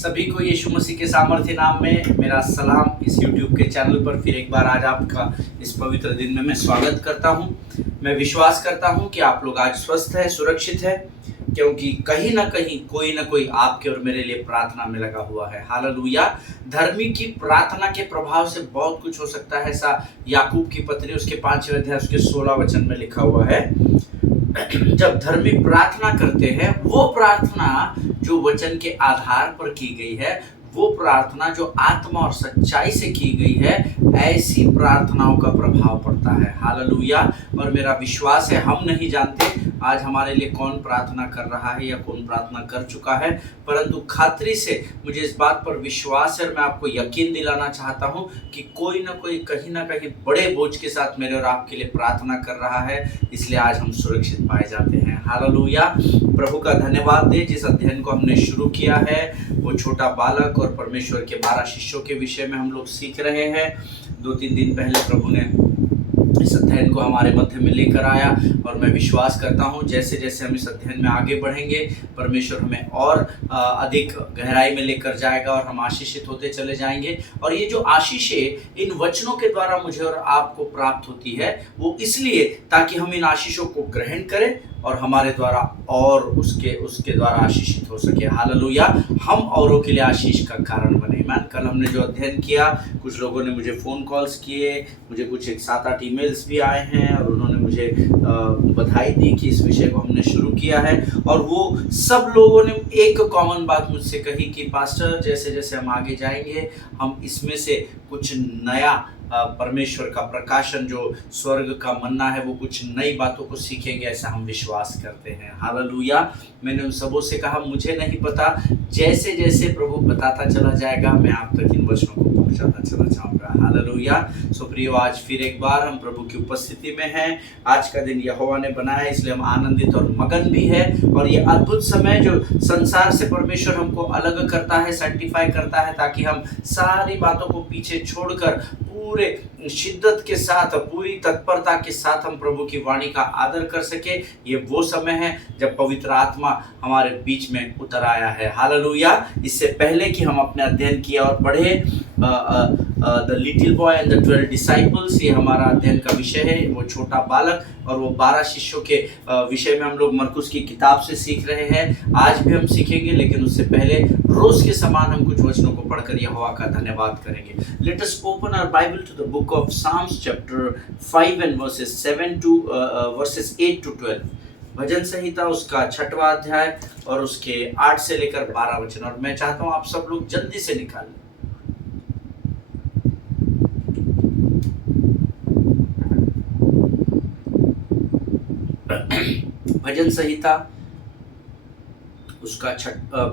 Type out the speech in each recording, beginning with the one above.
सभी को यीशु मसीह के सामर्थ्य नाम में मेरा सलाम। इस YouTube के चैनल पर फिर एक बार आज आपका इस पवित्र दिन में मैं स्वागत करता हूं। मैं विश्वास करता हूं कि आप लोग आज स्वस्थ हैं, सुरक्षित हैं, क्योंकि कहीं ना कहीं कोई ना कोई आपके और मेरे लिए प्रार्थना में लगा हुआ है। हालेलुया। धर्मी की प्रार्थना के प्रभाव से बहुत कुछ हो सकता है, ऐसा याकूब की पत्री उसके 5वें अध्याय उसके 16 वचन में लिखा हुआ है। जब धर्मी प्रार्थना करते हैं, वो प्रार्थना जो वचन के आधार पर की गई है, वो प्रार्थना जो आत्मा और सच्चाई से की गई है, ऐसी प्रार्थनाओं का प्रभाव पड़ता है। हालेलुया। और मेरा विश्वास है, हम नहीं जानते आज हमारे लिए कौन प्रार्थना कर रहा है या कौन प्रार्थना कर चुका है, परंतु खातिर से मुझे इस बात पर विश्वास है और मैं आपको यकीन दिलाना चाहता हूं कि कोई ना कोई कहीं ना कहीं बड़े बोझ के साथ मेरे और आपके लिए प्रार्थना कर रहा है, इसलिए आज हम सुरक्षित पाए जाते हैं। हालेलुया। प्रभु का धन्यवाद दे। जिस अध्ययन को हमने शुरू किया है वो छोटा बालक और परमेश्वर के 12 शिष्यों के विषय में हम लोग सीख रहे हैं। 2-3 दिन पहले प्रभु ने इस अध्ययन को हमारे मध्य में लेकर आया और मैं विश्वास करता हूं जैसे जैसे हम इस अध्ययन में आगे बढ़ेंगे, परमेश्वर हमें और अधिक गहराई में लेकर जाएगा और हम आशीषित होते चले जाएंगे। और ये जो आशीषें इन वचनों के द्वारा मुझे और आपको प्राप्त होती है, वो इसलिए ताकि हम इन आशीषों को ग्रहण करें और हमारे द्वारा और उसके द्वारा आशीषित हो सके। हालेलुया। हम औरों के लिए आशीष का कारण बने। मैन कल हमने जो अध्ययन किया, कुछ लोगों ने मुझे फ़ोन कॉल्स किए, मुझे कुछ 7-8 ईमेल्स भी आए हैं और उन्होंने मुझे बधाई दी कि इस विषय को हमने शुरू किया है। और वो सब लोगों ने एक कॉमन बात मुझसे कही कि पास्टर, जैसे जैसे हम आगे जाएंगे हम इसमें से कुछ नया परमेश्वर का प्रकाशन जो स्वर्ग का मन्ना है, वो कुछ नई बातों को सीखेंगे, ऐसा हम विश्वास करते हैं। हालेलुया। मैंने उन सबों से कहा मुझे नहीं पता, जैसे जैसे प्रभु बताता चला जाएगा मैं आप तक इन वचनों को पहुंचाता चला जाऊंगा। हालेलुया। सो प्रियो, आज फिर एक बार हम प्रभु की उपस्थिति में हैं। आज का दिन यहोवा ने बनाया, इसलिए हम आनंदित और मगन भी है। और ये अद्भुत समय जो संसार से परमेश्वर हमको अलग करता है, सैंक्टिफाई करता है, ताकि हम सारी बातों को पीछे छोड़कर पूरे शिद्दत के साथ, पूरी तत्परता के साथ हम प्रभु की वाणी का आदर कर सके। ये वो समय है जब पवित्र आत्मा हमारे बीच में उतर आया है। हालेलुया। इससे पहले कि हम अपने अध्ययन की ओर बढ़े, the little boy and the 12 disciples, ये हमारा अध्ययन का विषय है, वो छोटा बालक और वो 12 शिष्यों के विषय में हम लोग मरकुस की किताब से सीख रहे हैं। आज भी हम सीखेंगे, लेकिन उससे पहले रोज के समान हम कुछ वचनों को पढ़कर यहोवा का धन्यवाद करेंगे। Let us open our Bible to the book of Psalms chapter 5 and verses 8 to 12। भजन संहिता उसका 6वां अध्याय और उसके 8 से लेकर 12 वचन। और मैं चाहता हूं आप सब लोग जल्दी से निकाल लें। भजन संहिता उसका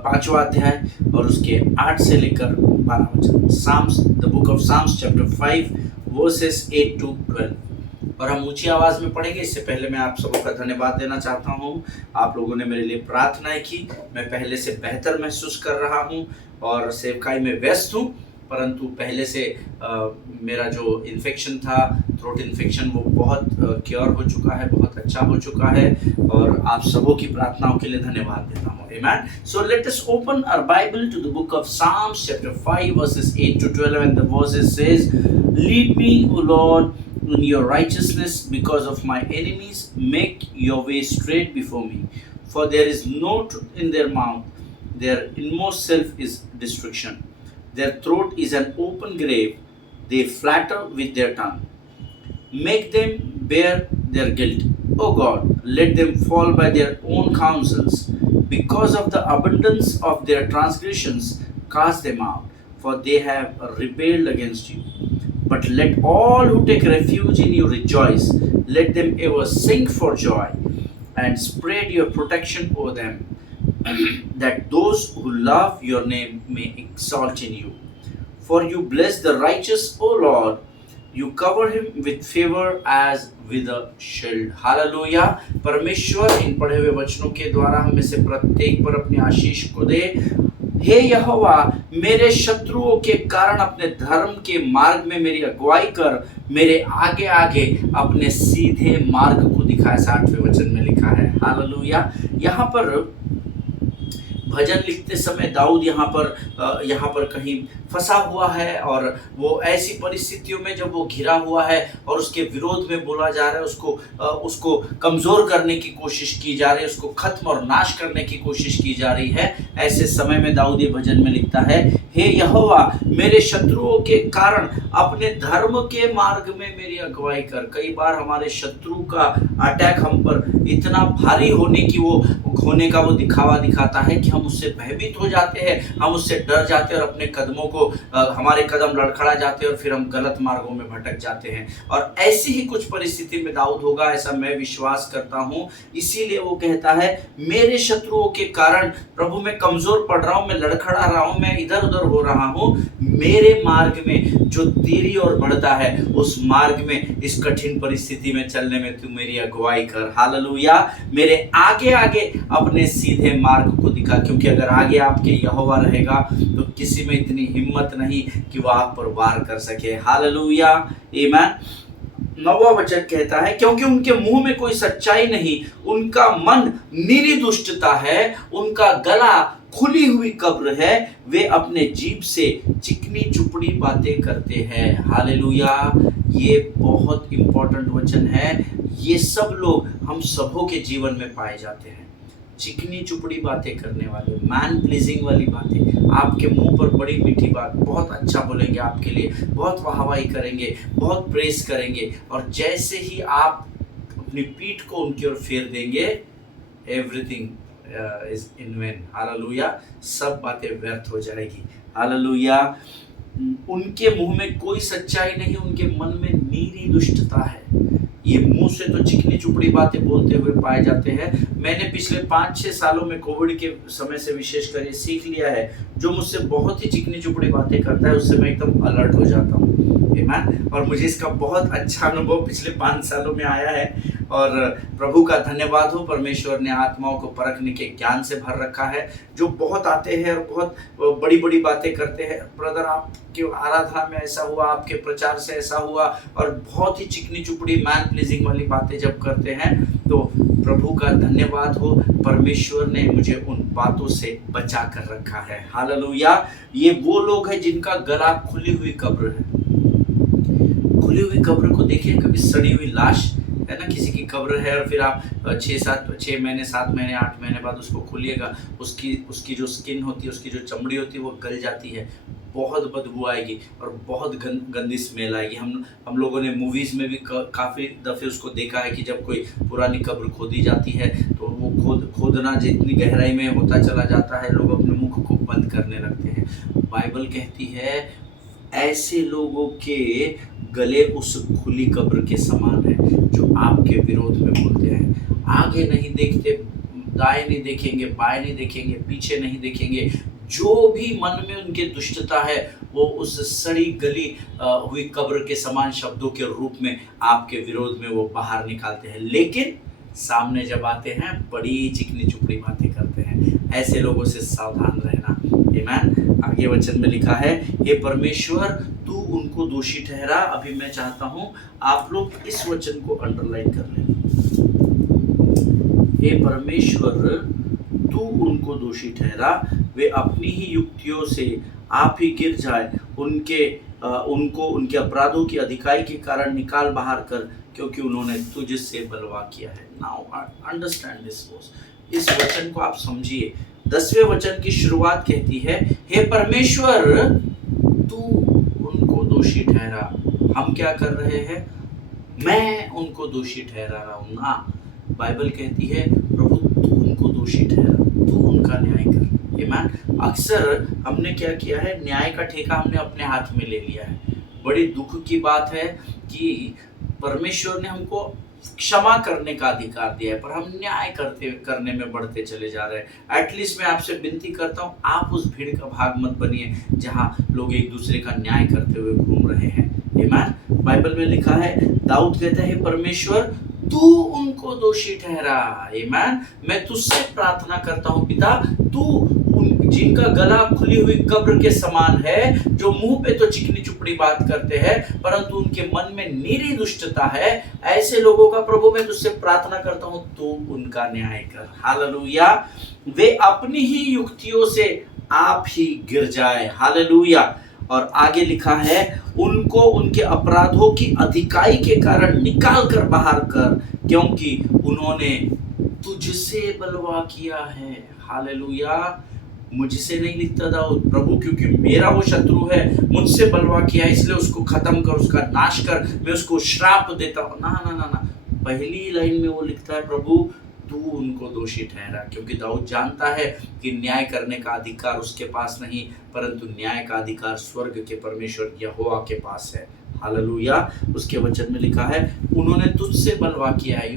5वां अध्याय और उसके 8 से लेकर 12 वचन। Psalms, the book of Psalms chapter 5 verses 8 to 12। और हम ऊंची आवाज में पढ़ेंगे। इससे पहले मैं आप सबों का धन्यवाद देना चाहता हूं। आप लोगों ने मेरे लिए प्रार्थनाएं की। मैं पहले से बेहतर महसूस कर रहा हूं और सेवकाई में व्यस्त हूं, परंतु पहले से मेरा जो इन्फेक्शन था, थ्रोट इन्फेक्शन, वो बहुत क्योर हो चुका है, बहुत अच्छा हो चुका है। और आप सबों की प्रार्थनाओं के लिए धन्यवाद देता हूँ। Amen. So let us open our Bible to the book of Psalms chapter 5 verses 8 to 12, and the verses says, "Lead me, O Lord, in your righteousness because of my enemies. Make your way straight before me. For there is no truth in their mouth. Their inmost self is destruction. Their throat is an open grave. They flatter with their tongue. Make them bear their guilt. O God, let them fall by their own counsels. Because of the abundance of their transgressions, cast them out, for they have rebelled against you. But let all who take refuge in you rejoice. Let them ever sing for joy and spread your protection over them, that those who love your name may exalt in you. For you bless the righteous, O Lord. You cover him with favor as with a shield." Hallelujah. परमेश्वर इन पढ़े हुए वचनों के द्वारा हम में से प्रत्येक पर अपनी आशीष को दे। हे यहोवा, मेरे शत्रुओं के कारण अपने धर्म के मार्ग में मेरी अगुवाई कर, मेरे आगे आगे अपने सीधे मार्ग को दिखाए। 60वें वचन में लिखा है। हालेलुया। यहाँ पर भजन लिखते समय दाऊद यहाँ पर कहीं फंसा हुआ है, और वो ऐसी परिस्थितियों में जब वो घिरा हुआ है और उसके विरोध में बोला जा रहा है, उसको कमज़ोर करने की कोशिश की जा रही है, उसको खत्म और नाश करने की कोशिश की जा रही है। ऐसे समय में दाऊद ये भजन में लिखता है, हे यहोवा मेरे शत्रुओं के कारण अपने धर्म के मार्ग में मेरी अगुवाई कर। कई बार हमारे शत्रु का अटैक हम पर इतना भारी होने का वो दिखावा दिखाता है कि हम उससे भयभीत हो जाते हैं, हम उससे डर जाते हैं और अपने कदमों को हमारे कदम लड़खड़ा जाते हैं और फिर हम गलत मार्गों में भटक जाते हैं। और ऐसी ही कुछ परिस्थिति में दाऊद होगा, ऐसा मैं विश्वास करता हूँ। इसीलिए वो कहता है, मेरे शत्रुओं के कारण प्रभु मैं कमजोर पड़ रहा हूँ, मैं लड़खड़ा रहा हूँ, मैं इधर उधर हो रहा हूँ। मेरे मार्ग में जो तेरी ओर बढ़ता है, उस मार्ग में इस कठिन परिस्थिति में चलने में तू मेरी अगुवाई कर। हालेलुया। मेरे आगे आगे अपने सीधे मार्ग को दिखा, क्योंकि अगर आगे आपके यहोवा रहेगा तो किसी में इतनी हिम्मत नहीं कि वह आप पर वार कर सके। हालेलुया, आमीन। 9वां वचन कहता है, क्योंकि उनके मुंह में कोई सच्चाई नहीं, उनका मन निरी दुष्टता है, उनका गला खुली हुई कब्र है, वे अपने जीभ से चिकनी चुपड़ी बातें करते हैं। हालेलुया। ये बहुत इंपॉर्टेंट वचन है। ये सब लोग हम सबों के जीवन में पाए जाते हैं। चिकनी चुपड़ी बातें करने वाले, मैन प्लीजिंग वाली बातें, आपके मुंह पर बड़ी मीठी बात, बहुत अच्छा बोलेंगे आपके लिए, बहुत वाहवाही करेंगे, बहुत प्रेस करेंगे, और जैसे ही आप अपनी पीठ को उनकी ओर फेर देंगे, everything is in when. Hallelujah. सब बातें व्यर्थ हो जाएगी। हालेलुया। उनके मुंह में कोई सच्चाई नहीं, उनके मन में नीरी दुष्टता है। ये मुंह से तो चिकनी चुपड़ी बातें बोलते हुए पाए जाते हैं। मैंने पिछले 5-6 सालों में कोविड के समय से विशेषकर ये सीख लिया है, जो मुझसे बहुत ही चिकनी चुपड़ी बातें करता है उससे मैं एकदम अलर्ट हो जाता हूँ। आमीन। और मुझे इसका बहुत अच्छा अनुभव पिछले 5 सालों में आया है, और प्रभु का धन्यवाद हो, परमेश्वर ने आत्माओं को परखने के ज्ञान से भर रखा है, जो बहुत आते हैं और बहुत बड़ी बड़ी बातें करते हैं। ब्रदर आपके आराधना में ऐसा हुआ, आपके प्रचार से ऐसा हुआ, और बहुत ही चिकनी चुपड़ी मैन प्लीजिंग वाली बातें जब करते हैं, तो प्रभु का धन्यवाद हो, परमेश्वर ने मुझे उन बातों से बचा कर रखा है। हालेलुया। ये वो लोग हैं जिनका गला खुली हुई कब्र है। खुली हुई कब्र को देखिए, कभी सड़ी हुई लाश है ना, किसी की कब्र है, और फिर आप 6 महीने 7 महीने 8 महीने बाद उसको खोलिएगा, उसकी जो स्किन होती है, उसकी जो चमड़ी होती है, वो गल जाती है, बहुत बदबू आएगी और बहुत गंदी स्मेल आएगी। हम लोगों ने मूवीज़ में भी काफ़ी दफ़े उसको देखा है कि जब कोई पुरानी कब्र खोदी जाती है तो वो खोदना जितनी गहराई में होता चला जाता है, लोग अपने मुख को बंद करने लगते हैं। बाइबल कहती है ऐसे लोगों के गले उस खुली कब्र के समान है, जो आपके विरोध में बोलते हैं। आगे नहीं देखते, दाएं नहीं देखेंगे, बाएं नहीं देखेंगे, पीछे नहीं देखेंगे, जो भी मन में उनके दुष्टता है वो उस सड़ी गली हुई कब्र के समान शब्दों के रूप में आपके विरोध में वो बाहर निकालते हैं, लेकिन सामने जब आते हैं बड़ी चिकनी चुपड़ी बातें करते हैं। ऐसे लोगों से सावधान रहना। आमीन। आगे वचन में लिखा है, हे परमेश्वर तू उनको दोषी ठहरा। अभी मैं चाहता हूं आप लोग इस वचन को अंडरलाइन कर लें। हे परमेश्वर तू उनको दोषी ठहरा, वे अपनी ही युक्तियों से आप ही गिर जाए, उनको उनके अपराधों की अधिकाई के कारण निकाल बाहर कर, क्योंकि उन्होंने तुझसे बलवा किया है। Now understand this verse. इस वचन को आप समझिए। 10वें वचन की शुरुआत कहती है, हे परमेश्वर तू उनको दोषी ठहरा। हम क्या कर रहे हैं? मैं उनको दोषी ठहरा रहा हूं ना। बाइबल कहती है प्रभु तू उनको दोषी ठहरा, तू उनका न्याय कर। आमीन। अक्सर हमने क्या किया है, न्याय का ठेका हमने अपने हाथ में ले लिया है। बड़ी दुख की बात है कि परमेश्वर ने हमको क्षमा करने का अधिकार दिया है, पर हम न्याय करने में बढ़ते चले जा रहे हैं। एटलीस्ट मैं आपसे विनती करता हूँ, आप उस भीड़ का भाग मत बनिए जहाँ लोग एक दूसरे का न्याय करते हुए घूम रहे हैं। आमीन। बाइबल में लिखा है, दाऊद कहता है परमेश्वर तू उनको दोषी ठहरा। आमीन। मैं तुझसे प्रार्थना करता हूँ पिता, तू जिनका गला खुली हुई कब्र के समान है, जो मुंह पे तो चिकनी चुपड़ी बात करते हैं परंतु उनके मन में नीरी दुष्टता है, ऐसे लोगों का प्रभु मैं तुझसे प्रार्थना करता हूं, तू उनका न्याय कर। हालेलुया। वे अपनी ही युक्तियों से आप ही गिर जाए। हालेलुया। और आगे लिखा है, उनको उनके अपराधों की अधिकाई के कारण निकाल कर बाहर कर, क्योंकि उन्होंने तुझसे बलवा किया है। हालेलुया। मुझसे नहीं लिखता था प्रभु, क्योंकि मेरा वो शत्रु है, मुझसे बलवा किया, इसलिए उसको खत्म कर, उसका नाश कर, मैं उसको श्राप देता हूं। ना ना ना ना, पहली लाइन में वो लिखता है, प्रभु तू उनको दोषी ठहरा, क्योंकि दाऊद जानता है कि न्याय करने का अधिकार उसके पास नहीं, परंतु न्याय का अधिकार स्वर्ग के परमेश्वर यहोवा के पास है। हालेलुया। उसके वचन में लिखा है, उन्होंने तुझसे बलवा किया है।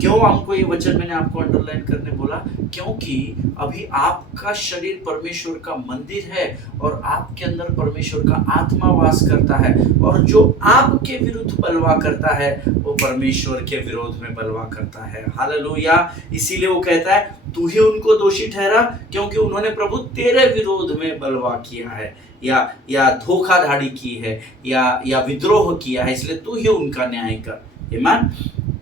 क्यों हमको ये वचन मैंने आपको अंडरलाइन करने बोला, क्योंकि अभी आपका शरीर परमेश्वर का मंदिर है और आपके अंदर परमेश्वर का आत्मा वास करता है, और जो आपके विरुद्ध बलवा करता है वो परमेश्वर के विरोध में बलवा करता है। हालेलुया। इसीलिए वो कहता है, तू ही उनको दोषी ठहरा, क्योंकि उन्होंने प्रभु तेरे विरोध में बलवा किया है, या धोखाधड़ी की है, या विद्रोह किया है, इसलिए तू ही उनका न्याय कर। आमीन।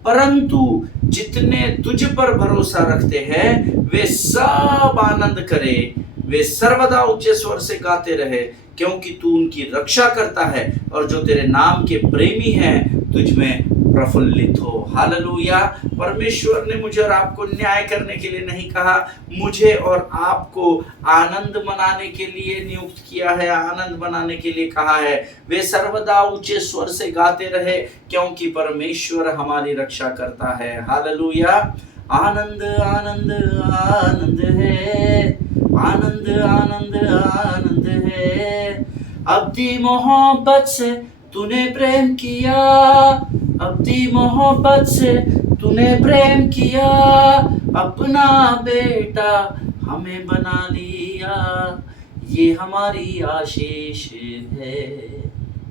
परंतु जितने तुझ पर भरोसा रखते हैं वे सब आनंद करें, वे सर्वदा ऊंचे स्वर से गाते रहे, क्योंकि तू उनकी रक्षा करता है, और जो तेरे नाम के प्रेमी हैं तुझ में प्रफुल्लित हो। हालेलुया। परमेश्वर ने मुझे और आपको न्याय करने के लिए नहीं कहा, मुझे और आपको आनंद मनाने के लिए नियुक्त किया है, आनंद मनाने के लिए कहा है। वे सर्वदा ऊंचे स्वर से गाते रहे, क्योंकि परमेश्वर हमारी रक्षा करता है। हालेलुया। आनंद आनंद आनंद है, आनंद आनंद आनंद है, अब्दी मोहब्बत से तूने प्रेम किया, अब्दी मोहब्बत से तूने प्रेम किया, अपना बेटा हमें बना लिया, ये हमारी आशीष है।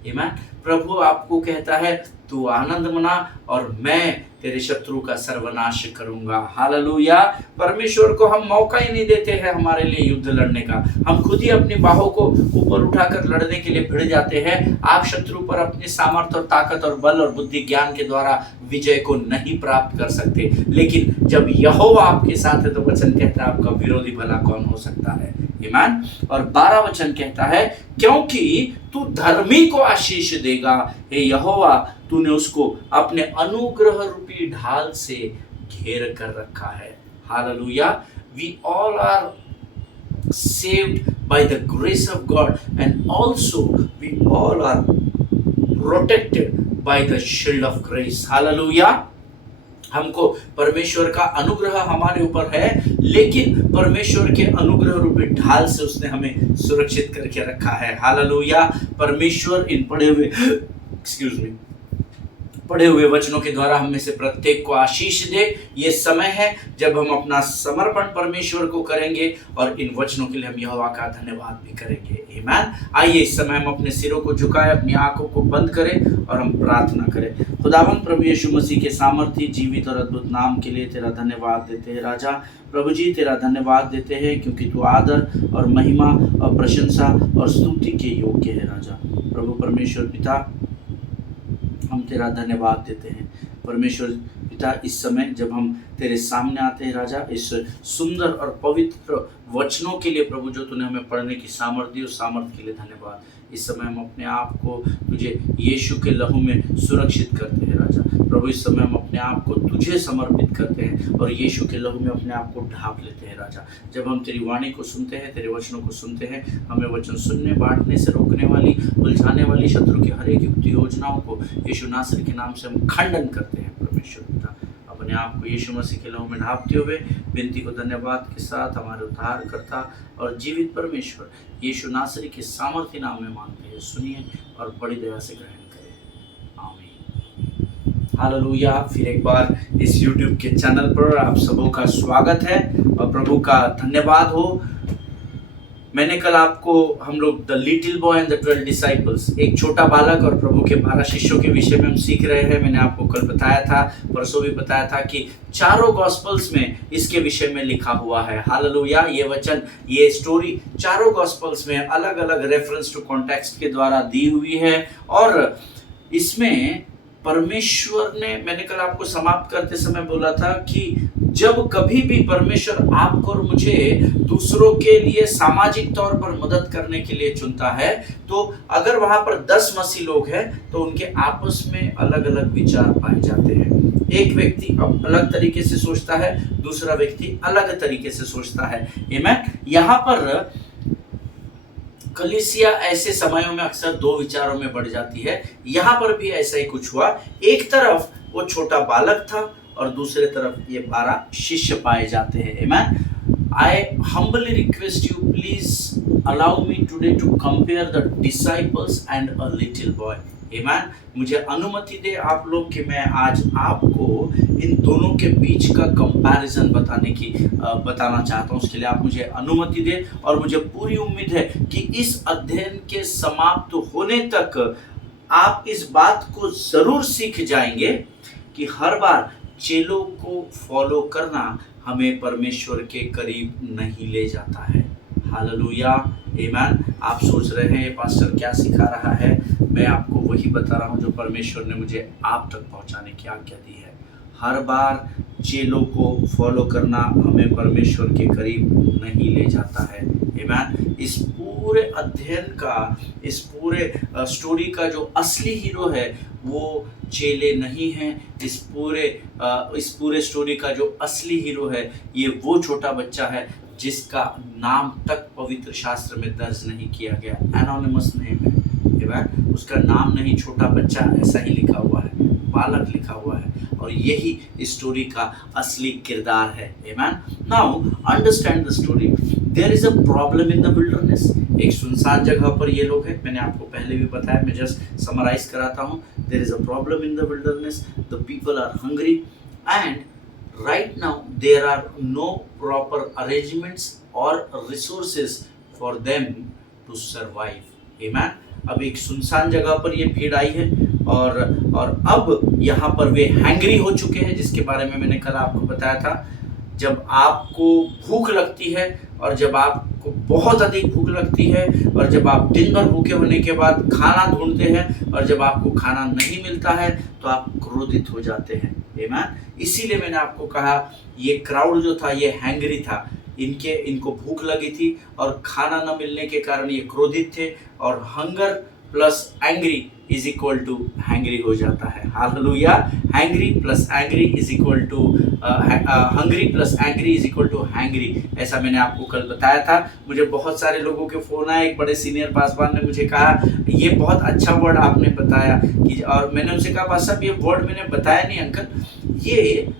आमीन। प्रभु आपको कहता है, तू आनंद मना और मैं तेरे शत्रु का सर्वनाश करूंगा। हालेलुया। परमेश्वर को हम मौका ही नहीं देते हैं हमारे लिए युद्ध लड़ने का, हम खुद ही अपनी बाहों को ऊपर उठाकर लड़ने के लिए भिड़ जाते हैं। आप शत्रु पर अपनी सामर्थ्य और ताकत और बल और बुद्धि ज्ञान के द्वारा विजय को नहीं प्राप्त कर सकते, लेकिन जब यहोवा आपके साथ है तो वचन कहता है, आपका विरोधी भला कौन हो सकता है। ईमान। और 12 वचन कहता है, क्योंकि तू धर्मी को आशीष देगा, हे यहोवा तूने उसको अपने अनुग्रह रूपी ढाल से घेर कर रखा है। Hallelujah. We all are saved by the grace of God, and also we all are protected by the shield of grace. Hallelujah. हमको परमेश्वर का अनुग्रह हमारे ऊपर है, लेकिन परमेश्वर के अनुग्रह रूपी ढाल से उसने हमें सुरक्षित करके रखा है। हालेलुया। परमेश्वर इन पढ़े हुए वचनों के द्वारा हम में से प्रत्येक को आशीष दे। ये समय है जब हम अपना समर्पण परमेश्वर को करेंगे और इन वचनों के लिए हम यहोवा का धन्यवाद भी करेंगे। आमीन। आइए इस समय हम अपने सिरों को झुकाएं, अपनी आंखों को बंद करें और हम प्रार्थना करें। खुदावंद प्रभु यीशु मसीह के सामर्थी जीवित और अद्भुत नाम के लिए तेरा धन्यवाद देते हैं राजा। प्रभु जी तेरा धन्यवाद देते हैं क्योंकि तू आदर और महिमा और प्रशंसा और स्तुति के योग्य है राजा। प्रभु परमेश्वर पिता हम तेरा धन्यवाद देते हैं। परमेश्वर पिता इस समय जब हम तेरे सामने आते हैं राजा, इस सुंदर और पवित्र वचनों के लिए प्रभु जो तूने हमें पढ़ने की सामर्थ्य दी, उस सामर्थ्य के लिए धन्यवाद। इस समय हम अपने आप को तुझे यीशु के लहू में सुरक्षित करते हैं राजा। प्रभु इस समय हम अपने आप को तुझे समर्पित करते हैं और यीशु के लहू में अपने आप को ढांप लेते हैं राजा। जब हम तेरी वाणी को सुनते हैं, तेरे वचनों को सुनते हैं, हमें वचन सुनने बांटने से रोकने वाली, उलझाने वाली शत्रु की हर एक युक्ति योजनाओं को यीशु नासरी के नाम से हम खंडन करते हैं। परमेश्वर पिता अपने आप को यीशु मसीह के लहू में ढांपते हुए विनती को धन्यवाद के साथ हमारे उद्धारकर्ता और जीवित परमेश्वर यीशु नासरी के सामर्थ्य नाम में मांगते हैं। सुनिए और बड़ी दया से ग्रहण करें। आमीन। हालेलुया। फिर एक बार इस YouTube के चैनल पर आप सबों का स्वागत है और प्रभु का धन्यवाद हो। मैंने कल आपको हम लोग the little boy and the 12 disciples, एक छोटा बालक और प्रभु के 12 शिष्यों के विषय में हम सीख रहे हैं। मैंने आपको कल बताया था, परसों भी बताया था कि चारों गॉस्पल्स में इसके विषय में लिखा हुआ है। हालेलुया। ये वचन, ये स्टोरी चारों गॉस्पल्स में अलग अलग रेफरेंस टू कॉन्टेक्स्ट के द्वारा दी हुई है। और इसमें परमेश्वर ने, मैंने कल आपको समाप्त करते समय बोला था कि जब कभी भी परमेश्वर आपको और मुझे दूसरों के लिए सामाजिक तौर पर मदद करने के लिए चुनता है, तो अगर वहां पर 10 मसीह लोग हैं तो उनके आपस में अलग अलग विचार पाए जाते हैं। एक व्यक्ति अब अलग तरीके से सोचता है, दूसरा व्यक्ति अलग तरीके से सोचता है। आमीन। यहाँ पर कलीसिया ऐसे समयों में अक्सर दो विचारों में बढ़ जाती है। यहाँ पर भी ऐसा ही कुछ हुआ। एक तरफ वो छोटा बालक था और दूसरे तरफ ये 12 शिष्य पाए जाते हैं। आमीन। I humbly request you, please allow me today to compare the disciples and a little boy. Amen. मुझे अनुमति दे आप लोग कि मैं आज आपको इन दोनों के बीच का कंपैरिजन बताना चाहता हूँ। उसके लिए आप मुझे अनुमति दे और मुझे पूरी उम्मीद है कि इस अध्ययन के समाप्त होने तक आप इस बात को जरूर सीख जाएंगे कि हर बार चेलों को फॉलो करना हमें परमेश्वर के करीब नहीं ले जाता है। हालेलुया। आमीन। आप सोच रहे हैं ये पास्टर क्या सिखा रहा है? मैं आपको वही बता रहा हूँ जो परमेश्वर ने मुझे आप तक पहुँचाने की आज्ञा दी है। हर बार चेलों को फॉलो करना हमें परमेश्वर के करीब नहीं ले जाता है। आमीन। इस पूरे अध्ययन का, इस पूरे स्टोरी का जो असली हीरो है वो चेले नहीं हैं। इस पूरे स्टोरी का जो असली हीरो है ये वो छोटा बच्चा है जिसका नाम तक पवित्र शास्त्र में दर्ज नहीं किया गया। एनोनिमस नेम है। आमीन। उसका नाम नहीं, छोटा बच्चा ऐसा ही लिखा हुआ है, बालक लिखा हुआ है, और यही इस स्टोरी का असली किरदार है। आमीन। Now understand the story. There is a problem in the wilderness. एक सुनसान जगह पर ये लोग हैं। मैंने आपको पहले भी बताया, मैं जस्ट समराइज कराता हूँ। There is a problem in the wilderness, the people are hungry and right now there are no proper arrangements or resources for them to survive. Amen. अब एक सुनसान जगह पर ये भीड़ आई है और अब यहाँ पर वे हैंग्री हो चुके हैं, जिसके बारे में मैंने कल आपको बताया था। जब आपको भूख लगती है और जब आपको बहुत अधिक भूख लगती है और जब आप दिन भर भूखे होने के बाद खाना ढूंढते हैं और जब आपको खाना नहीं मिलता है तो आप क्रोधित हो जाते हैं। आमीन। इसीलिए मैंने आपको कहा ये क्राउड जो था ये हैंग्री था। इनको भूख लगी थी और खाना न मिलने के कारण ये क्रोधित थे, और hunger plus angry is equal to hangry हो जाता है। Hallelujah. Hangry plus angry is equal to hungry plus angry is equal to hangry. ऐसा मैंने आपको कल बताया था। मुझे बहुत सारे लोगों के फोन आए। एक बड़े सीनियर पासवान ने मुझे कहा ये बहुत अच्छा वर्ड आपने बताया कि, और मैंने उनसे कहा पास साहब ये वर्ड मैंने बताया नहीं अंकल, ये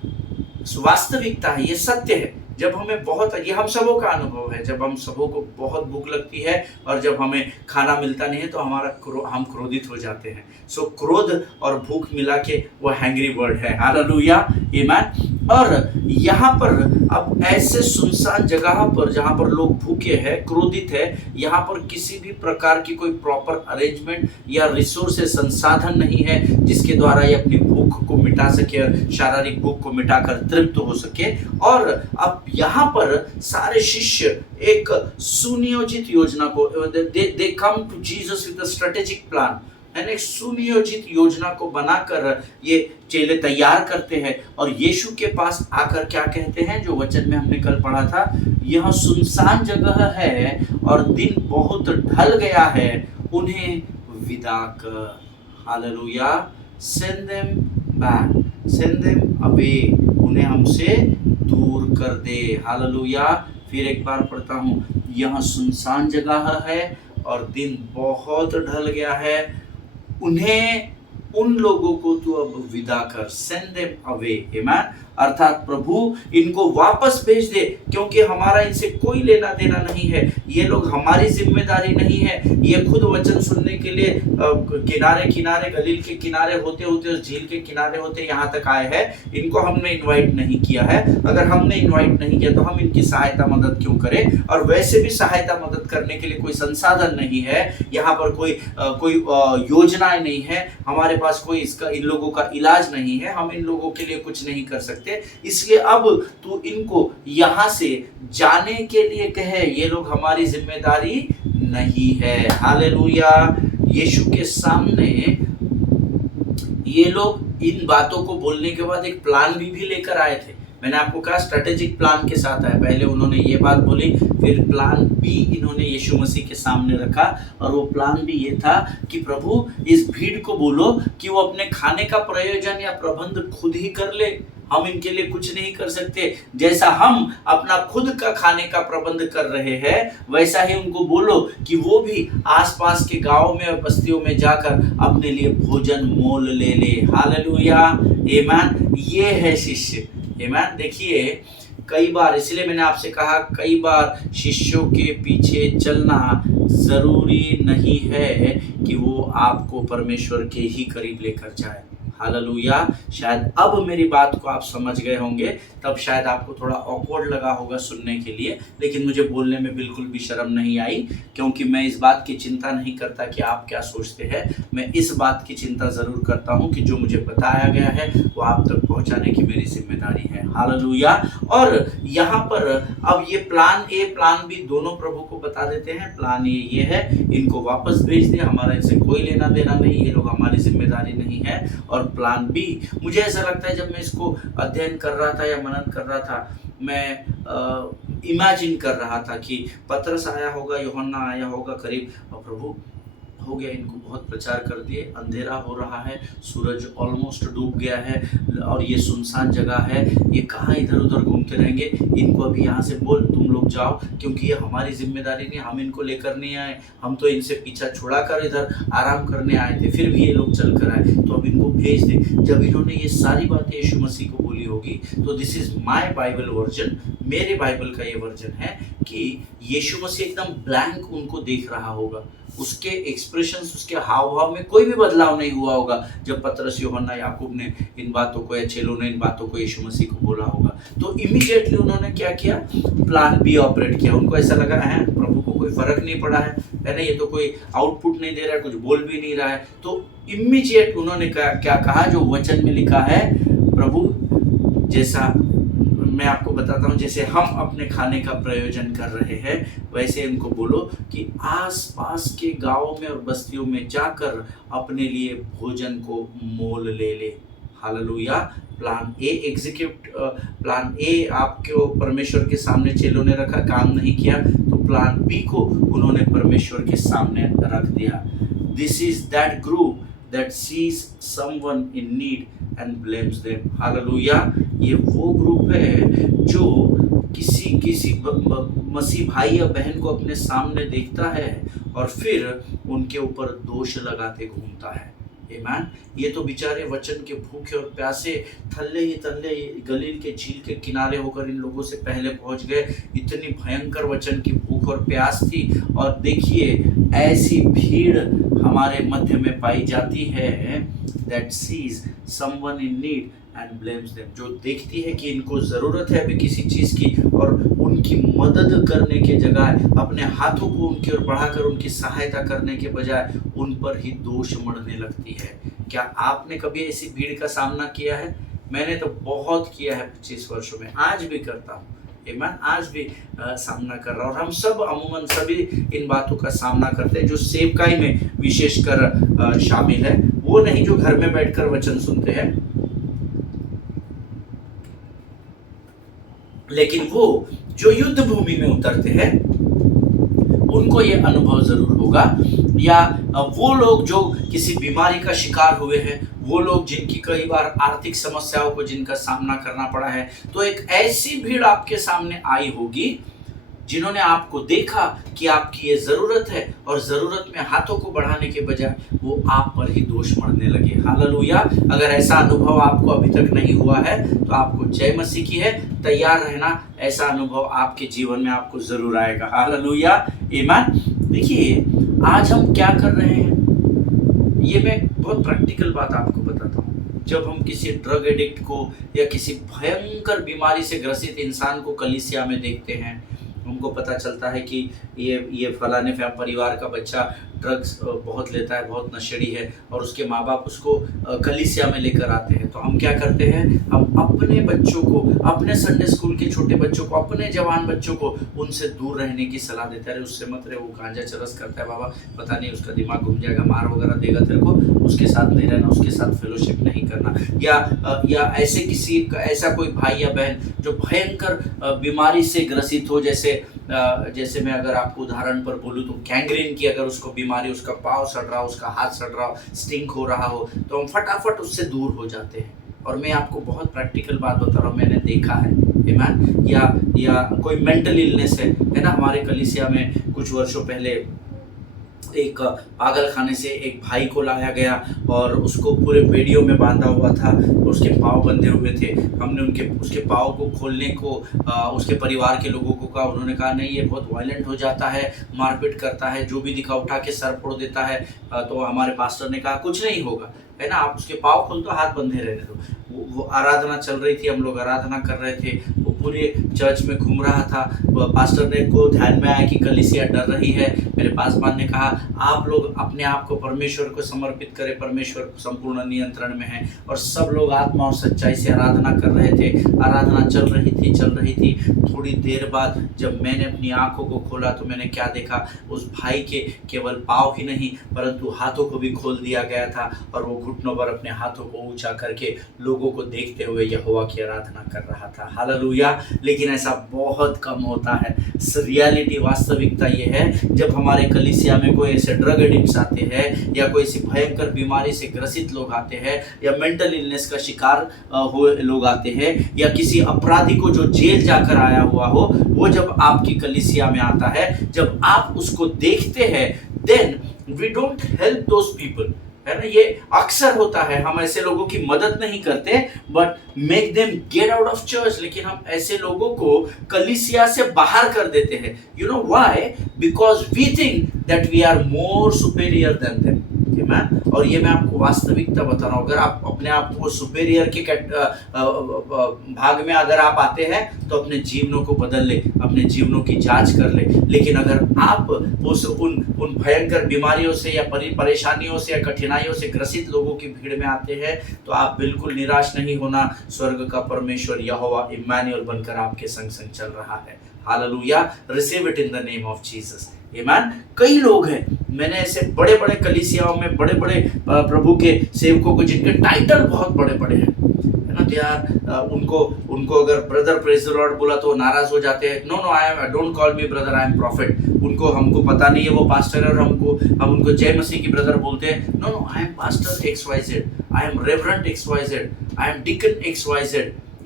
वास्तविकता है, ये सत्य है। जब हमें बहुत, ये हम सबों का अनुभव है, जब हम सबों को बहुत भूख लगती है और जब हमें खाना मिलता नहीं है तो हम क्रोधित हो जाते हैं। सो क्रोध और भूख मिला के वो हैंग्री वर्ड है। हालेलुया। आमीन। और यहाँ पर अब ऐसे सुनसान जगह पर जहाँ पर लोग भूखे हैं, क्रोधित है, यहाँ पर किसी भी प्रकार की कोई प्रॉपर अरेंजमेंट या रिसोर्सेस, संसाधन नहीं है जिसके द्वारा ये अपनी भूख को मिटा सके, शारीरिक भूख को मिटाकर तृप्त हो सके। और अब यहाँ पर सारे शिष्य एक सुनियोजित योजना को, they come to Jesus with a strategic plan, यानी एक सुनियोजित योजना को बनाकर ये चेले तैयार करते हैं और यीशु के पास आकर क्या कहते हैं, जो वचन में हमने कल पढ़ा था, यह सुनसान जगह है और दिन बहुत ढल गया है, उन्हें विदा कर। Hallelujah. Send them back, send them away, उन्हें हमसे दूर कर दे। हालेलुया। फिर एक बार पढ़ता हूँ, यह सुनसान जगह है और दिन बहुत ढल गया है, उन्हें, उन लोगों को तू अब विदा कर। Send them away. आमीन। अर्थात प्रभु इनको वापस भेज दे, क्योंकि हमारा इनसे कोई लेना देना नहीं है, ये लोग हमारी जिम्मेदारी नहीं है। ये खुद वचन सुनने के लिए किनारे किनारे, गलील के किनारे होते होते, उस झील के किनारे होते यहाँ तक आए हैं। इनको हमने इनवाइट नहीं किया है। अगर हमने इनवाइट नहीं किया तो हम इनकी सहायता मदद क्यों करें? और वैसे भी सहायता मदद करने के लिए कोई संसाधन नहीं है, यहाँ पर कोई योजनाएं नहीं है, हमारे पास कोई इसका इन लोगों का इलाज नहीं है, हम इन लोगों के लिए कुछ नहीं कर सकते। इसलिए अब तू इनको यहाँ से जाने के लिए कहे, ये लोग हमारी जिम्मेदारी नहीं है। हालेलुया। यीशु के सामने ये लोग इन बातों को बोलने के बाद एक प्लान भी लेकर आए थे। मैंने आपको कहा स्ट्रेटेजिक प्लान के साथ आया। पहले उन्होंने ये बात बोली, फिर प्लान बी इन्होंने यीशु मसीह के सामने रखा, और वो प्लान भी ये था कि प्रभु इस भीड़ को बोलो कि वो अपने खाने का प्रयोजन या प्रबंध खुद ही कर ले, हम इनके लिए कुछ नहीं कर सकते। जैसा हम अपना खुद का खाने का प्रबंध कर रहे हैं, वैसा ही उनको बोलो कि वो भी आसपास के गांव में और बस्तियों में जाकर अपने लिए भोजन मोल ले ले। हालेलुया, आमीन। ये है शिष्य, आमीन। देखिए कई बार, इसलिए मैंने आपसे कहा, कई बार शिष्यों के पीछे चलना जरूरी नहीं है कि वो आपको परमेश्वर के ही करीब लेकर जाए। हालेलुया। शायद अब मेरी बात को आप समझ गए होंगे, तब शायद आपको थोड़ा ऑकवर्ड लगा होगा सुनने के लिए, लेकिन मुझे बोलने में बिल्कुल भी शर्म नहीं आई, क्योंकि मैं इस बात की चिंता नहीं करता कि आप क्या सोचते हैं। मैं इस बात की चिंता ज़रूर करता हूं कि जो मुझे बताया गया है वो आप तक पहुंचाने की मेरी जिम्मेदारी है। हालेलुया। और यहाँ पर अब ये प्लान ए प्लान बी दोनों प्रभु को बता देते हैं। प्लान ए ये है, इनको वापस भेज दे, हमारा इनसे कोई लेना देना नहीं, ये लोग हमारी जिम्मेदारी नहीं है। और प्लान बी, मुझे ऐसा लगता है जब मैं इसको अध्ययन कर रहा था या मनन कर रहा था, मैं इमेजिन कर रहा था कि पतरस आया होगा, यूहन्ना आया होगा करीब, और प्रभु हो गया, इनको बहुत प्रचार कर दिए, अंधेरा हो रहा है, सूरज ऑलमोस्ट डूब गया है और ये सुनसान जगह है, ये कहाँ इधर उधर घूमते रहेंगे, इनको अभी यहाँ से बोल तुम लोग जाओ, क्योंकि ये हमारी जिम्मेदारी नहीं, हम इनको लेकर नहीं आए, हम तो इनसे पीछा छुड़ा कर इधर आराम करने आए थे, फिर भी ये लोग चल कर आए, तो अब इनको भेज दे। जब इन्होंने ये सारी बातें यीशु मसीह को बोली होगी, तो this is my Bible version, मेरे बाइबल का ये वर्जन है कि यीशु मसीह एकदम ब्लैंक उनको देख रहा होगा, उसके एक्सप्रेशंस, उसके हाव भाव में कोई भी बदलाव नहीं हुआ होगा जब पतरस, यूहन्ना, याकूब ने इन बातों को, या चेलों ने इन बातों को यीशु मसीह को बोला होगा। तो इमीडिएटली उन्होंने क्या किया, प्लान बी ऑपरेट किया। उनको ऐसा लगा है प्रभु को कोई फर्क नहीं पड़ा है ना, ये तो कोई आउटपुट नहीं दे रहा है, कुछ बोल भी नहीं रहा है, तो इमीडिएट उन्होंने क्या कहा जो वचन में लिखा है, प्रभु जैसा मैं आपको बताता हूँ, जैसे हम अपने खाने का प्रयोजन कर रहे हैं, वैसे इनको बोलो कि आस-पास के गांवों में और बस्तियों में जाकर अपने लिए भोजन को मोल ले ले। Hallelujah. Plan A execute, plan A आपको परमेश्वर के सामने चेलों ने रखा, काम नहीं किया, तो प्लान बी को उन्होंने परमेश्वर के सामने रख दिया। This is that group that sees someone in need and blames them. Hallelujah. ये वो ग्रुप है जो किसी मसीह भाई या बहन को अपने सामने देखता है और फिर उनके ऊपर दोष लगाते घूमता है। आमीन। ये तो बेचारे वचन के भूखे और प्यासे थल्ले ही तल्ले गलील के झील के किनारे होकर इन लोगों से पहले पहुंच गए। इतनी भयंकर वचन की भूख और प्यास थी। और देखिए ऐसी भीड़ हमारे मध्य में पाई जाती है that sees someone in need and blames them, जो देखती है कि इनको ज़रूरत है अभी किसी चीज़ की और उनकी मदद करने के जगह अपने हाथों को उनकी ओर बढ़ाकर उनकी सहायता करने के बजाय उन पर ही दोष मढ़ने लगती है। क्या आपने कभी ऐसी भीड़ का सामना किया है? मैंने तो बहुत किया है 25 वर्षों में, आज भी करता हूँ। ईमान आज भी सामना कर रहा, और हम सब अमूमन सभी इन बातों का सामना करते हैं जो सेवकाई में विशेषकर शामिल है। वो नहीं जो घर में बैठकर वचन सुनते हैं, लेकिन वो जो युद्ध भूमि में उतरते हैं उनको ये अनुभव जरूर होगा। या वो लोग जो किसी बीमारी का शिकार हुए हैं, वो लोग जिनकी कई बार आर्थिक समस्याओं को जिनका सामना करना पड़ा है, तो एक ऐसी भीड़ आपके सामने आई होगी जिन्होंने आपको देखा कि आपकी ये ज़रूरत है और ज़रूरत में हाथों को बढ़ाने के बजाय वो आप पर ही दोष मढ़ने लगे। हालेलुया। अगर ऐसा अनुभव आपको अभी तक नहीं हुआ है तो आपको जय मसीह की है, तैयार रहना, ऐसा अनुभव आपके जीवन में आपको ज़रूर आएगा। हालेलुया, आमीन। देखिए आज हम क्या कर रहे हैं, ये मैं बहुत प्रैक्टिकल बात आपको बताता हूँ। जब हम किसी ड्रग एडिक्ट को या किसी भयंकर बीमारी से ग्रसित इंसान को कलीसिया में देखते हैं, हमको पता चलता है कि ये फलाने परिवार का बच्चा ड्रग्स बहुत लेता है, बहुत नशेड़ी है, और उसके माँ बाप उसको कलीसिया में लेकर आते हैं। तो हम क्या करते हैं, हम अपने बच्चों को, अपने संडे स्कूल के छोटे बच्चों को, अपने जवान बच्चों को उनसे दूर रहने की सलाह देते हैं। अरे उससे मत रहे, वो गांजा चरस करता है बाबा, पता नहीं उसका दिमाग घूम जाएगा, मार वगैरह देगा तेरे को, उसके साथ नहीं रहना, उसके साथ फेलोशिप नहीं करना। या ऐसा कोई भाई या बहन जो भयंकर बीमारी से ग्रसित हो, जैसे मैं अगर आपको उदाहरण पर बोलूँ तो गैंग्रीन की अगर उसको बीमारी, उसका पाँव सड़ रहा हो, उसका हाथ सड़ रहा हो, स्टिंक हो रहा हो, तो हम फटाफट उससे दूर हो जाते हैं। और मैं आपको बहुत प्रैक्टिकल बात बता रहा हूँ, मैंने देखा है, आमीन। या कोई मेंटल इलनेस है ना। हमारे कलीसिया में कुछ वर्षों पहले एक पागल खाने से एक भाई को लाया गया और उसको पूरे बेड़ियों में बांधा हुआ था, उसके पाँव बंधे हुए थे। हमने उसके पाँव को खोलने को उसके परिवार के लोगों को कहा, उन्होंने कहा नहीं, ये बहुत वायलेंट हो जाता है, मारपीट करता है, जो भी दिखा उठा के सर फोड़ देता है। तो हमारे पास्टर ने कहा कुछ नहीं होगा, है ना, आप उसके पाँव खोल दो, हाथ बंधे रहने दो। वो आराधना चल रही थी, हम लोग आराधना कर रहे थे, वो पूरे चर्च में घूम रहा था। पास्टर ने को ध्यान में आया कि कलीसिया डर रही है। मेरे पासवान ने कहा आप लोग अपने आप को परमेश्वर को समर्पित करें, परमेश्वर संपूर्ण नियंत्रण में है। और सब लोग आत्मा और सच्चाई से आराधना कर रहे थे। आराधना चल रही थी। थोड़ी देर बाद जब मैंने अपनी आंखों को खोला तो मैंने क्या देखा, उस भाई के केवल पाँव ही नहीं परंतु हाथों को भी खोल दिया गया था, और वो घुटनों पर अपने हाथों को ऊंचा करके लोगों को देखते हुए यहोवा की आराधना कर रहा था। हालेलुया। लेकिन ऐसा बहुत कम होता है। रियलिटी, वास्तविकता ये है, जब हमारे कलीसिया में कोई ऐसे ड्रग एडिक्ट्स आते हैं या कोई ऐसी भयंकर बीमारी से ग्रसित लोग आते हैं या मेंटल इलनेस का शिकार हुए लोग आते हैं या किसी अपराधी को जो जेल जाकर आया हुआ हो, वो जब आपकी कलीसिया में आता है, जब आप उसको देखते हैं, then we don't help those people, है ना। ये अक्सर होता है, हम ऐसे लोगों की मदद नहीं करते but make them get out of church, लेकिन हम ऐसे लोगों को कलीसिया से बाहर कर देते हैं। You know why? Because we think that we are more superior than them. और ये मैं आपको वास्तविकता बता रहा हूँ। अगर आप अपने आप को सुपेरियर के भाग में अगर आप आते हैं तो अपने जीवनों को बदल ले, अपने जीवनों की जांच कर ले। लेकिन अगर आप उन भयंकर बीमारियों से या परेशानियों से या कठिनाइयों से ग्रसित लोगों की भीड़ में आते हैं तो आप बिल्कुल निराश नहीं होना। स्वर्ग का परमेश्वर यहोवा इम्मानुएल बनकर आपके संग संग चल रहा है। Hallelujah. Receive it in the name of Jesus. आमीन। कई लोग हैं, मैंने ऐसे बड़े बड़े कलीसियाओं में बड़े बड़े प्रभु के सेवकों को जिनके टाइटल बहुत बड़े बड़े हैं, है ना, यार उनको अगर ब्रदर प्रेज द लॉर्ड बोला तो नाराज हो जाते हैं। No I am, don't call me brother, I am prophet. हमको पता नहीं है वो पास्टर है और हम उनको जय मसीह की ब्रदर बोलते हैं। No I am pastor XYZ, I am reverend XYZ, I am deacon XYZ,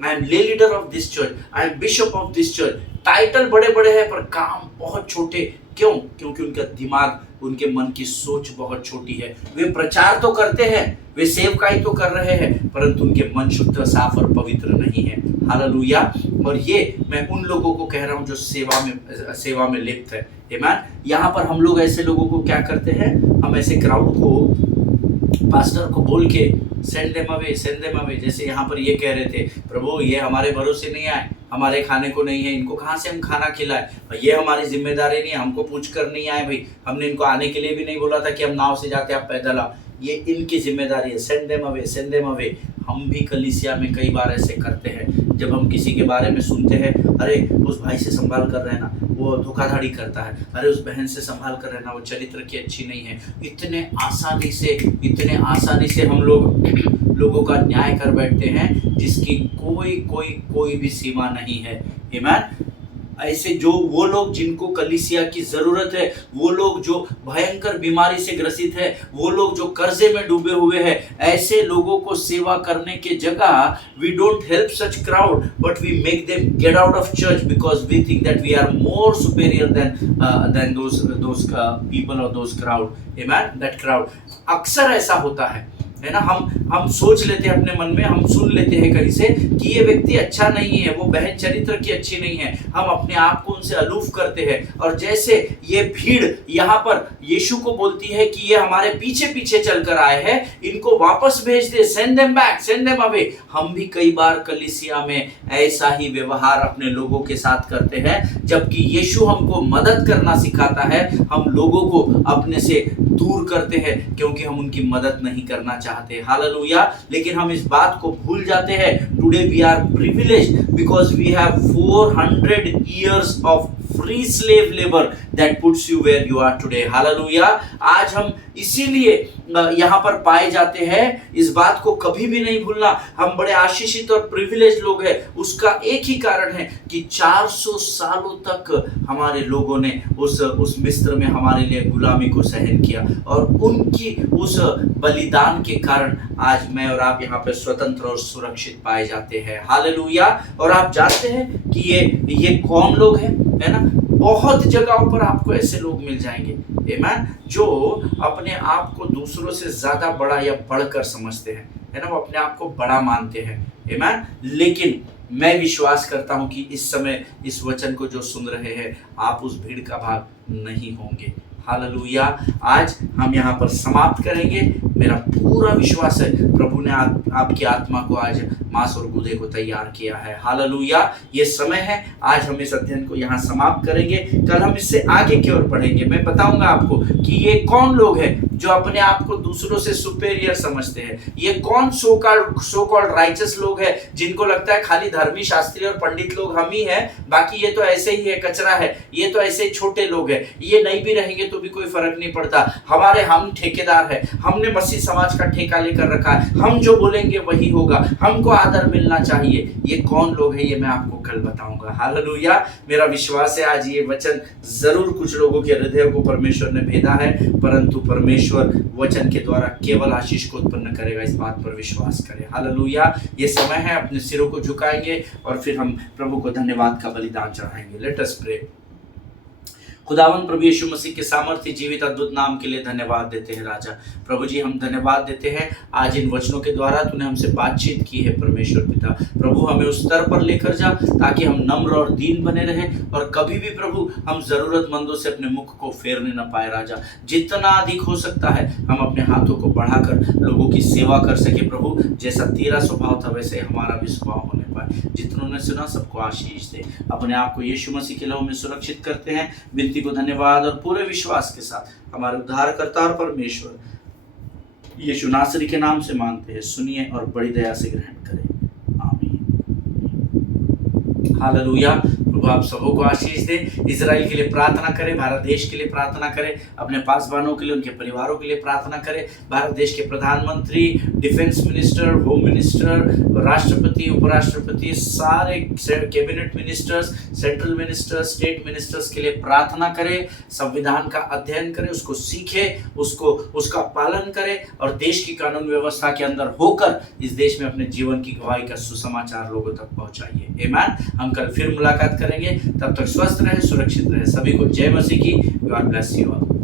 I am lay leader of this church, I am bishop of this church. Title बड़े बड़े हैं पर काम बहुत छोटे। क्यों? क्योंकि उनका दिमाग, उनके मन की सोच बहुत छोटी है। वे प्रचार तो करते हैं, वे सेवकाई तो कर रहे हैं, परंतु उनके मन शुद्ध, साफ और पवित्र नहीं है। हालेलुया। और ये मैं उन लोगों को कह रहा हूँ जो सेवा में लिप्त है। आमीन। यहाँ पर हम लोग ऐसे लोगों को क्या करते हैं, हम ऐसे क्राउड को, पास्टर को बोल के सेंड देम अवे। जैसे यहाँ पर ये कह रहे थे, प्रभु ये हमारे भरोसे नहीं आए, हमारे खाने को नहीं है, इनको कहाँ से हम खाना खिलाए, ये हमारी जिम्मेदारी नहीं है, हमको पूछ कर नहीं आए भाई, हमने इनको आने के लिए भी नहीं बोला था कि हम नाव से जाते आप पैदल आओ, ये इनकी जिम्मेदारी है। Send them away. हम भी कलीसिया में कई बार ऐसे करते हैं। जब हम किसी के बारे में सुनते हैं, अरे उस भाई से संभाल कर रहना, वो धोखाधड़ी करता है, अरे उस बहन से संभाल कर रहना, वो चरित्र की अच्छी नहीं है, इतने आसानी से हम लोगों का न्याय कर बैठते हैं जिसकी कोई भी सीमा नहीं है। आमीन। ऐसे जो वो लोग जिनको कलीसिया की जरूरत है, वो लोग जो भयंकर बीमारी से ग्रसित है, वो लोग जो कर्जे में डूबे हुए हैं, ऐसे लोगों को सेवा करने के जगह we don't help such crowd but we make them get out of church because we think that we are more superior than those people और those crowd. Amen. That crowd अक्सर ऐसा होता है ना। हम सोच लेते हैं अपने मन में, हम सुन लेते हैं कहीं से कि ये व्यक्ति अच्छा नहीं है, वो बहन चरित्र की अच्छी नहीं है, हम अपने आप को उनसे अलूफ करते हैं। और जैसे ये भीड़ यहाँ पर यीशु को बोलती है कि ये हमारे पीछे पीछे चलकर आए हैं, इनको वापस भेज दे, send them back, send them away. हम भी कई बार कलीसिया में ऐसा ही व्यवहार अपने लोगों के साथ करते हैं, जबकि यीशु हमको मदद करना सिखाता है, हम लोगों को अपने से दूर करते हैं क्योंकि हम उनकी मदद नहीं करना चाहते। हालेलुया। लेकिन हम इस बात को भूल जाते हैं, today we are privileged because we have 400 years of free slave labor that puts you where you are today। Hallelujah. आज हम इसीलिए यहाँ पर पाए जाते हैं, इस बात को कभी भी नहीं भूलना। हम बड़े आशीषित और प्रिविलेज लोग हैं, उसका एक ही कारण है कि 400 सालों तक हमारे लोगों ने उस मिस्र में हमारे लिए गुलामी को सहन किया, और उनकी उस बलिदान के कारण आज मैं और आप यहाँ पे स्वतंत्र और सुरक्षित पाए जाते हैं। हालेलुया। और आप जानते हैं कि ये कौन लोग हैं, है ना। बहुत जगहों पर आपको ऐसे लोग मिल जाएंगे, आमीन, जो अपने आप को दूसरों से ज्यादा बड़ा या बढ़कर समझते हैं, है ना। वो अपने आप को बड़ा मानते हैं, आमीन। लेकिन मैं विश्वास करता हूं कि इस समय इस वचन को जो सुन रहे हैं, आप उस भीड़ का भाग नहीं होंगे। हालेलुया। आज हम यहाँ पर समाप्त करेंगे। मेरा पूरा विश्वास है प्रभु ने आपकी आत्मा को आज मांस और गूदे को तैयार किया है। हालेलुया। ये समय है, आज हम इस अध्ययन को यहाँ समाप्त करेंगे। कल हम इससे आगे की ओर बढ़ेंगे। मैं बताऊंगा आपको कि ये कौन लोग हैं जो अपने आप को दूसरों से सुपेरियर समझते हैं। ये कौन सो कॉल्ड राइचस लोग हैं जिनको लगता है खाली धर्मी शास्त्री और पंडित लोग हम ही हैं, बाकी ये तो ऐसे ही है, कचरा है, ये तो ऐसे ही छोटे लोग हैं, ये नहीं भी रहेंगे तो भी कोई फर्क नहीं पड़ता, हम ठेकेदार है, हमने मसीह समाज का ठेका लेकर रखा है, हम जो बोलेंगे वही होगा, हमको आदर मिलना चाहिए। ये कौन लोग हैं, ये मैं आपको कल बताऊंगा। हालेलुया। मेरा विश्वास है आज ये वचन जरूर कुछ लोगों के हृदय को परमेश्वर ने भेदा है, परंतु परमेश्वर वचन के द्वारा केवल आशीष को उत्पन्न करेगा, इस बात पर विश्वास करें। हालेलुया। ये समय है, अपने सिरों को झुकाएंगे और फिर हम प्रभु को धन्यवाद का बलिदान चढ़ाएंगे। Let us pray. खुदावन प्रभु यीशु मसीह के सामर्थ्य जीवित अद्भुत नाम के लिए धन्यवाद देते हैं राजा। प्रभु जी हम धन्यवाद देते हैं, आज इन वचनों के द्वारा तूने हमसे बातचीत की है परमेश्वर पिता। प्रभु हमें उस स्तर पर लेकर जा ताकि हम नम्र और दीन बने रहें, और कभी भी प्रभु हम जरूरतमंदों से अपने मुख को फेरने न पाए राजा। जितना अधिक हो सकता है हम अपने हाथों को बढ़ाकर लोगों की सेवा कर सके प्रभु। जैसा तेरा स्वभाव था वैसे हमारा भी स्वभाव होने पाए। जितनों ने सुना सबको आशीष दे। अपने आप को यीशु मसीह के लहू में सुरक्षित करते हैं, विनती को धन्यवाद और पूरे विश्वास के साथ हमारे उद्धारकर्ता और परमेश्वर यीशु नासरी के नाम से मांगते हैं। सुनिए और बड़ी दया से ग्रहण करें। आमीन। हालेलुया। प्रभु आप सबों को आशीष दे। इजराइल के लिए प्रार्थना करें, भारत देश के लिए प्रार्थना करें, अपने पासवानों के लिए, उनके परिवारों के लिए प्रार्थना करें। भारत देश के प्रधानमंत्री, डिफेंस मिनिस्टर, होम मिनिस्टर, राष्ट्रपति, उपराष्ट्रपति, सारे cabinet ministers, central ministers, state ministers के लिए प्रार्थना करें। संविधान का अध्ययन करें, उसको सीखें, उसका पालन करें और देश की कानून व्यवस्था के अंदर होकर इस देश में अपने जीवन की गवाही का सुसमाचार लोगों तक पहुंचाइए। आमीन। हम कल फिर मुलाकात करेंगे, तब तक स्वस्थ रहे, सुरक्षित रहे। सभी को जय मसीह की। God bless you all.